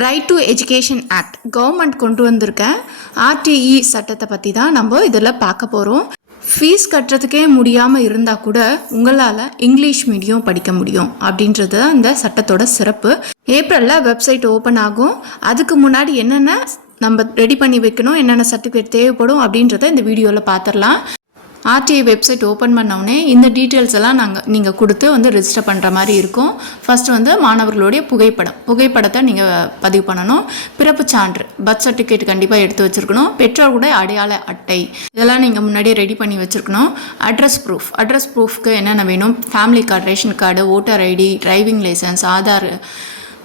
Right to education act government கொண்டு வந்திருக்க RTE சட்டத்தை பற்றி தான் நம்ம இதில் பார்க்க போகிறோம் ஃபீஸ் கட்டுறதுக்கே முடியாமல் இருந்தால் கூட உங்களால் இங்கிலீஷ் மீடியம் படிக்க முடியும் அப்படின்றது தான் இந்த சட்டத்தோட சிறப்பு. ஏப்ரலில் வெப்சைட் ஓப்பன் ஆகும். அதுக்கு முன்னாடி என்னென்ன நம்ம ரெடி பண்ணி வைக்கணும் என்னென்ன சர்டிஃபிகேட் தேவைப்படும் அப்படின்றத இந்த வீடியோவில் பார்த்துடலாம். ஆர்டிஐ வெப்சைட் ஓப்பன் பண்ணவுடனே இந்த டீட்டெயில்ஸ் எல்லாம் நாங்கள் நீங்கள் கொடுத்து வந்து ரெஜிஸ்டர் பண்ணுற மாதிரி இருக்கும். ஃபஸ்ட்டு வந்து மாணவர்களுடைய புகைப்படம். புகைப்படத்தை நீங்கள் பதிவு பண்ணணும். பிறப்பு சான்று. பர்த் சர்டிஃபிகேட் கண்டிப்பாக எடுத்து வச்சுருக்கணும். பெற்றோருடைய அடையாள அட்டை. இதெல்லாம் நீங்கள் முன்னாடியே ரெடி பண்ணி வச்சுருக்கணும். அட்ரஸ் ப்ரூஃப் அட்ரஸ் ப்ரூஃப்க்கு என்னென்ன வேணும்? Family card ration card voter ID driving licence Aadhaar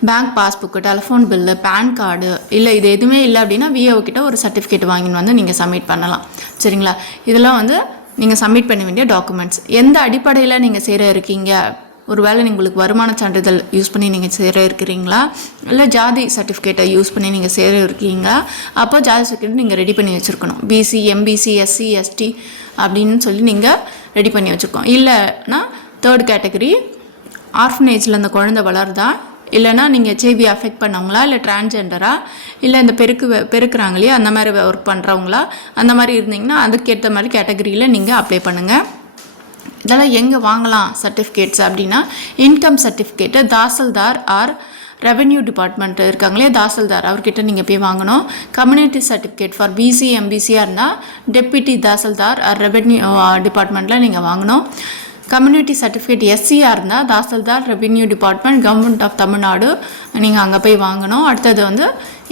bank passbook telephone bill PAN card இல்லை இது எதுவுமே இல்லை அப்படின்னா விஏஓ கிட்ட ஒரு சர்டிஃபிகேட் வாங்கின்னு வந்து நீங்கள் சப்மிட் பண்ணலாம். சரிங்களா? இதெல்லாம் வந்து நீங்கள் சப்மிட் பண்ண வேண்டிய டாக்குமெண்ட்ஸ் எந்த அடிப்படையில் நீங்கள் சேர இருக்கீங்க? ஒருவேளை உங்களுக்கு வருமான சான்றிதழ் யூஸ் பண்ணி நீங்கள் சேர இருக்கிறீங்களா? இல்லை ஜாதி சர்டிஃபிகேட்டை யூஸ் பண்ணி நீங்கள் சேர இருக்கீங்களா? அப்போ ஜாதி சர்டிஃபிகேட் நீங்கள் ரெடி பண்ணி வச்சுருக்கணும். பிசி எம்பிசி எஸ்சி எஸ்டி அப்படின்னு சொல்லி நீங்கள் ரெடி பண்ணி வச்சுருக்கோம். இல்லைன்னா தேர்ட் கேட்டகரி ஆர்ஃபனேஜில் அந்த குழந்தை வளருதா? இல்லைனா நீங்கள் ஹெச்ஐவி அஃபெக்ட் பண்ணவங்களா இல்லை டிரான்ஸ்ஜெண்டரா இல்லை இந்த பெருக்கு பெருக்கிறாங்க இல்லையா அந்த மாதிரி ஒர்க் பண்ணுறவங்களா அந்த மாதிரி இருந்தீங்கன்னா அதுக்கேற்ற மாதிரி கேட்டகரியில் நீங்கள் அப்ளை பண்ணுங்கள் இதெல்லாம் எங்கே வாங்கலாம் சர்டிஃபிகேட்ஸ் அப்படின்னா income certificate tahsildar or revenue department இருக்காங்களே தாசில்தார் அவர்கிட்ட நீங்கள் போய் வாங்கணும். கம்யூனிட்டி சர்டிஃபிகேட் ஃபார் பிசி எம்பிசியாக இருந்தால் டெப்யூட்டி தாசில்தார் ஆர் ரெவென்யூ டிபார்ட்மெண்ட்டில் நீங்கள் வாங்கணும். கம்யூனிட்டி சர்டிஃபிகேட் எஸ்சியாக இருந்தால் tahsildar revenue department government of Tamil Nadu. நீங்கள் அங்கே போய் வாங்கணும். அடுத்தது வந்து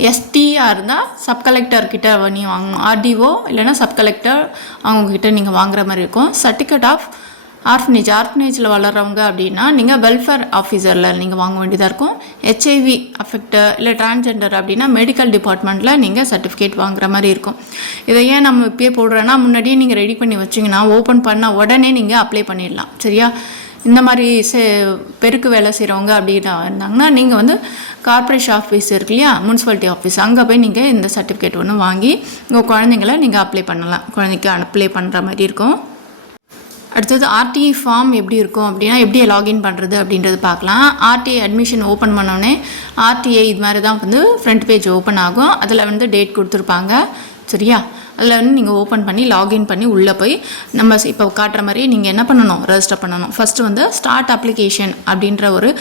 எஸ்டியாக இருந்தால் சப் கலெக்டர் கிட்ட நீ வாங்கணும். ஆர்டிஓ இல்லைன்னா சப் கலெக்டர் அவங்கக்கிட்ட நீங்கள் வாங்குற மாதிரி இருக்கும். சர்டிஃபிகேட் ஆஃப் ஆர்ஃபனேஜ் ஆர்ஃபனேஜில் வளர்கிறவங்க அப்படின்னா நீங்கள் வெல்ஃபேர் ஆஃபீஸரில் நீங்கள் வாங்க வேண்டியதாக இருக்கும். ஹெச்ஐவி அஃபெக்ட் இல்லை டிரான்ஸ்ஜெண்டர் அப்படின்னா மெடிக்கல் டிபார்ட்மெண்ட்டில் நீங்கள் சர்டிஃபிகேட் வாங்குற மாதிரி இருக்கும். இதை ஏன் நம்ம இப்பயே போடுறோன்னா முன்னாடியே நீங்கள் ரெடி பண்ணி வச்சிங்கன்னா ஓப்பன் பண்ண உடனே நீங்கள் அப்ளை பண்ணிடலாம். சரியா? இந்த மாதிரி சே பெருக்கு வேலை செய்கிறவங்க அப்படின்னா இருந்தாங்கன்னா நீங்கள் வந்து கார்ப்பரேஷன் ஆஃபீஸ் இருக்கு இல்லையா? முனிசிபாலிட்டி ஆஃபீஸ் அங்கே போய் நீங்கள் இந்த சர்டிஃபிகேட் ஒன்று வாங்கி உங்கள் குழந்தைங்கள நீங்கள் அப்ளை பண்ணலாம். குழந்தைக்கு அப்ளை பண்ணுற மாதிரி இருக்கும். அடுத்தது ஆர்டிஐ ஃபார்ம் எப்படி இருக்கும் அப்படின்னா எப்படி லாகின் பண்ணுறது அப்படின்றது பார்க்கலாம். ஆர்டிஐ அட்மிஷன் ஓப்பன் பண்ணோடனே ஆர்டிஐ இது மாதிரி தான் வந்து ஃப்ரண்ட் பேஜ் ஓப்பன் ஆகும். அதில் வந்து டேட் கொடுத்துருப்பாங்க. சரியா? அதில் வந்து நீங்கள் ஓப்பன் பண்ணி லாகின் பண்ணி உள்ளே போய் நம்ம இப்போ காட்டுற மாதிரி நீங்கள் என்ன பண்ணணும்? ரெஜிஸ்டர் பண்ணணும். ஃபஸ்ட்டு வந்து ஸ்டார்ட் அப்ளிகேஷன் அப்படின்ற ஒரு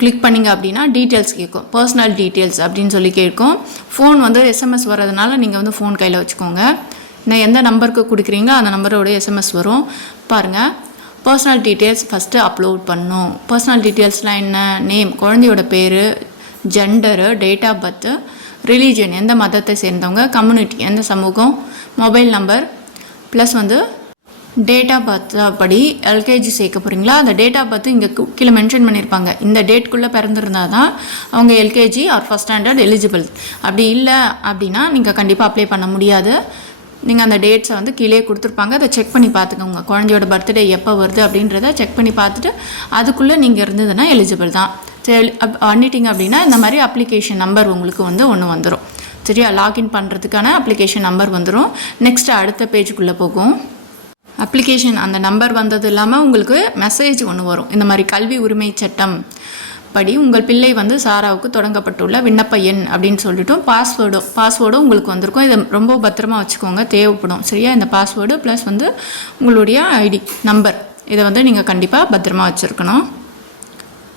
கிளிக் பண்ணிங்க அப்படின்னா டீட்டெயில்ஸ் கேட்கும். பர்சனல் டீட்டெயில்ஸ் அப்படின்னு சொல்லி கேட்கும். ஃபோன் வந்து எஸ்எம்எஸ் வர்றதுனால நீங்கள் வந்து ஃபோன் கையில் வச்சுக்கோங்க. நான் எந்த நம்பருக்கு கொடுக்குறீங்களோ அந்த நம்பரோட எஸ்எம்எஸ் வரும். பாருங்கள் பர்சனல் டீட்டெயில்ஸ் ஃபஸ்ட்டு அப்லோட் பண்ணும். பர்சனல் டீட்டெயில்ஸ்லாம் என்ன? நேம் குழந்தையோட பேர் gender date of birth religion எந்த மதத்தை சேர்ந்தவங்க கம்யூனிட்டி எந்த சமூகம் மொபைல் நம்பர் ப்ளஸ் வந்து டேட் ஆஃப் பர்த் படி எல்கேஜி சேர்க்க போகிறீங்களா அந்த டேட் ஆஃப் பர்த் இங்கே கீழே மென்ஷன் பண்ணியிருப்பாங்க இந்த டேட்குள்ளே பிறந்திருந்தா தான் அவங்க LKG or first standard eligible அப்படி இல்லை அப்படின்னா நீங்கள் கண்டிப்பாக அப்ளை பண்ண முடியாது. நீங்கள் அந்த டேட்ஸை வந்து கீழே கொடுத்துருப்பாங்க. அதை செக் பண்ணி பார்த்துக்கோங்க. குழந்தையோட பர்த்டே எப்போ வருது அப்படின்றத செக் பண்ணி பார்த்துட்டு அதுக்குள்ளே நீங்கள் இருந்ததுன்னா எலிஜிபிள் தான். சரி பண்ணிட்டீங்க அப்படின்னா இந்த மாதிரி அப்ளிகேஷன் நம்பர் உங்களுக்கு வந்து ஒன்று வந்துடும் சரியா? லாகின் பண்ணுறதுக்கான அப்ளிகேஷன் நம்பர் வந்துடும் நெக்ஸ்ட் அடுத்த பேஜுக்குள்ளே போகும். அப்ளிகேஷன் அந்த நம்பர் வந்தது இல்லாமல் உங்களுக்கு மெசேஜ் ஒன்று வரும். இந்த மாதிரி கல்வி உரிமை சட்டம் படி உங்கள் பிள்ளை வந்து சாராவுக்கு தொடங்கப்பட்டுள்ள விண்ணப்ப எண் அப்படின்னு சொல்லிட்டும் பாஸ்வேர்டும் பாஸ்வேர்டும் உங்களுக்கு வந்திருக்கும். இதை ரொம்ப பத்திரமா வச்சுக்கோங்க. தேவைப்படும். சரியா? இந்த பாஸ்வேர்டு ப்ளஸ் வந்து உங்களுடைய ஐடி நம்பர் இதை வந்து நீங்கள் கண்டிப்பாக பத்திரமா வச்சுருக்கணும்.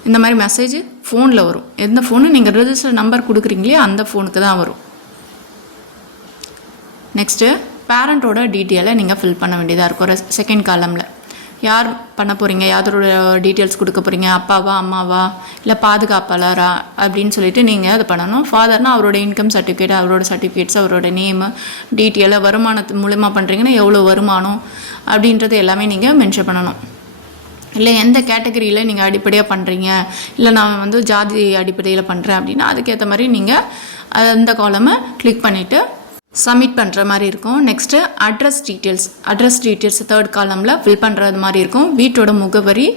இந்த மாதிரி மெசேஜ் ஃபோனில் வரும். எந்த ஃபோனு நீங்கள் ரிஜிஸ்டர் நம்பர் கொடுக்குறீங்களே அந்த ஃபோனுக்கு தான் வரும். நெக்ஸ்ட்டு பேரண்ட்டோட டீட்டெயிலை நீங்கள் ஃபில் பண்ண வேண்டியதாக இருக்கும். செகண்ட் காலமில் யார் பண்ண போகிறீங்க யாரோட டீட்டெயில்ஸ் கொடுக்க போகிறீங்க அப்பாவா அம்மாவா? இல்லை பாதுகாப்பாளரா? அப்படின்னு சொல்லிட்டு நீங்கள் அதை பண்ணணும். ஃபாதர்னால் அவரோட இன்கம் சர்டிஃபிகேட் அவரோட சர்டிஃபிகேட்ஸ் அவரோட நேமு டீட்டெயிலை வருமானத்து மூலமாக பண்ணுறீங்கன்னா எவ்வளோ வருமானம் அப்படின்றது எல்லாமே நீங்கள் மென்ஷன் பண்ணணும். இல்லை எந்த கேட்டகரியில் நீங்கள் அடிப்படையாக பண்ணுறீங்க இல்லை நான் வந்து ஜாதி அடிப்படையில் பண்ணுறேன் அப்படின்னா அதுக்கேற்ற மாதிரி நீங்கள் அந்த காலமை கிளிக் பண்ணிவிட்டு சப்மிட் பண்ணுற மாதிரி இருக்கும். Next address details address details third காலமில் fill பண்ணுறது மாதிரி இருக்கும். வீட்டோட முகவரி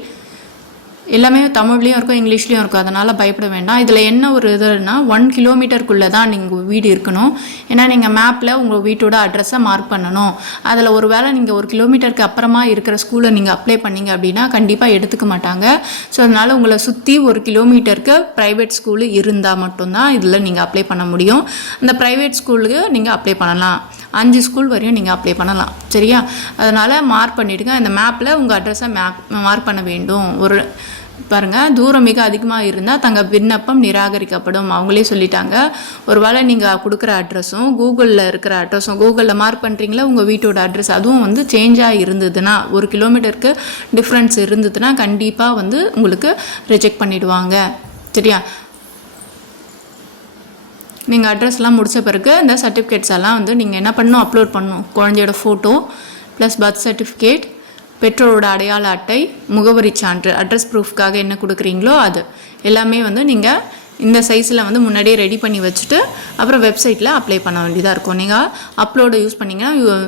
எல்லாமே தமிழ்லேயும் இருக்கும் இங்கிலீஷ்லேயும் இருக்கும். அதனால் பயப்பட வேண்டாம். இதில் என்ன ஒரு இதுனா ஒன் கிலோமீட்டருக்குள்ளே தான் நீங்கள் வீடு இருக்கணும். ஏன்னா நீங்கள் மேப்பில் உங்கள் வீட்டோட அட்ரஸை மார்க் பண்ணணும். அதில் ஒரு வேளை நீங்கள் ஒரு கிலோமீட்டருக்கு அப்புறமா இருக்கிற ஸ்கூலை நீங்கள் அப்ளை பண்ணீங்க அப்படின்னா கண்டிப்பாக எடுத்துக்க மாட்டாங்க. ஸோ அதனால் உங்களை சுற்றி ஒரு கிலோமீட்டருக்கு ப்ரைவேட் ஸ்கூலு இருந்தால் மட்டும்தான் இதில் நீங்கள் அப்ளை பண்ண முடியும். அந்த ப்ரைவேட் ஸ்கூலுக்கு நீங்கள் அப்ளை பண்ணலாம். அஞ்சு ஸ்கூல் வரையும் நீங்கள் அப்ளை பண்ணலாம். சரியா? அதனால் மார்க் பண்ணிவிடுங்க அந்த மேப்பில் உங்கள் அட்ரஸை மேப் மார்க் பண்ண வேண்டும். ஒரு பாருங்கள் தூரம் மிக அதிகமாக இருந்தால் தங்கள் விண்ணப்பம் நிராகரிக்கப்படும். அவங்களே சொல்லிட்டாங்க. ஒரு வேளை நீங்கள் கொடுக்குற அட்ரஸும் கூகுளில் இருக்கிற அட்ரஸும் கூகுளில் மார்க் பண்ணுறீங்களா உங்கள் வீட்டோட அட்ரஸ் அதுவும் வந்து சேஞ்சாக இருந்ததுன்னா ஒரு கிலோமீட்டருக்கு டிஃப்ரென்ஸ் இருந்ததுன்னா கண்டிப்பாக வந்து உங்களுக்கு ரிஜெக்ட் பண்ணிவிடுவாங்க சரியா? நீங்கள் அட்ரஸ்லாம் முடித்த பிறகு இந்த சர்டிஃபிகேட்ஸ் எல்லாம் வந்து நீங்கள் என்ன பண்ணணும்? அப்லோட் பண்ணணும். குழந்தையோட ஃபோட்டோ ப்ளஸ் பர்த் சர்டிஃபிகேட் பெற்றோரோட அடையாள அட்டை முகவரி சான்று அட்ரஸ் ப்ரூஃப்காக என்ன கொடுக்குறீங்களோ அது. எல்லாமே வந்து நீங்கள் இந்த சைஸில் வந்து முன்னாடியே ரெடி பண்ணி வச்சுட்டு அப்புறம் வெப்சைட்டில் அப்ளை பண்ண வேண்டியதாக இருக்கும். நீங்கள் அப்லோடு யூஸ் பண்ணிங்கன்னா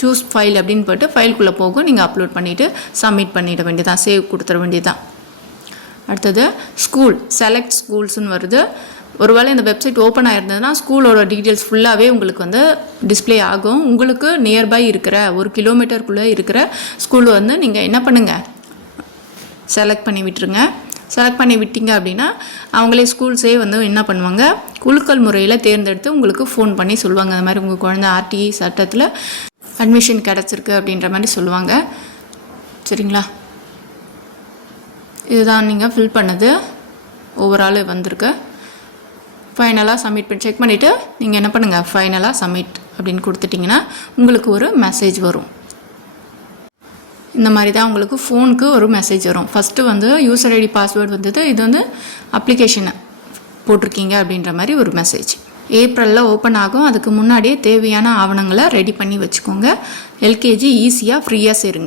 சூஸ் ஃபைல் அப்படின்னு போட்டு ஃபைல்குள்ளே போகும். நீங்கள் அப்லோட் பண்ணிவிட்டு சப்மிட் பண்ணிட வேண்டியதான் சேவ் கொடுத்துட வேண்டியதான் அடுத்தது ஸ்கூல் செலக்ட் ஸ்கூல்ஸ்னு வருது. ஒருவேளை இந்த வெப்சைட் ஓப்பன் ஆயிருந்ததுன்னா ஸ்கூலோட டீட்டெயில்ஸ் ஃபுல்லாகவே உங்களுக்கு வந்து டிஸ்ப்ளே ஆகும். உங்களுக்கு நியர்பை இருக்கிற ஒரு கிலோமீட்டருக்குள்ளே இருக்கிற ஸ்கூல் வந்து நீங்கள் என்ன பண்ணுங்கள் செலக்ட் பண்ணி விட்டுருங்க. செலக்ட் பண்ணி விட்டீங்க அப்படின்னா அவங்களே ஸ்கூல்ஸே வந்து என்ன பண்ணுவாங்க? குலுக்கல் முறையில் தேர்ந்தெடுத்து உங்களுக்கு ஃபோன் பண்ணி சொல்லுவாங்க. அந்த மாதிரி உங்கள் குழந்தை ஆர்டிஇ சட்டத்தில் அட்மிஷன் கிடச்சிருக்கு அப்படின்ற மாதிரி சொல்லுவாங்க. சரிங்களா? இதுதான் நீங்கள் ஃபில் பண்ணது. ஓவரால் வந்திருக்கு. ஃபைனலாக சப்மிட் பண்ணி செக் பண்ணிவிட்டு நீங்கள் என்ன பண்ணுங்கள் ஃபைனலாக சப்மிட் அப்படின்னு கொடுத்துட்டிங்கன்னா உங்களுக்கு ஒரு மெசேஜ் வரும். இந்த மாதிரி தான் உங்களுக்கு ஃபோனுக்கு ஒரு மெசேஜ் வரும். ஃபஸ்ட்டு வந்து யூசர் ஐடி பாஸ்வேர்டு வந்தது. இது வந்து அப்ளிகேஷனை போட்டிருக்கீங்க அப்படின்ற மாதிரி ஒரு மெசேஜ் ஏப்ரலில் ஓப்பன் ஆகும். அதுக்கு முன்னாடியே தேவையான ஆவணங்களை ரெடி பண்ணி வச்சுக்கோங்க. எல்கேஜி ஈஸியாக ஃப்ரீயாக சேருங்க.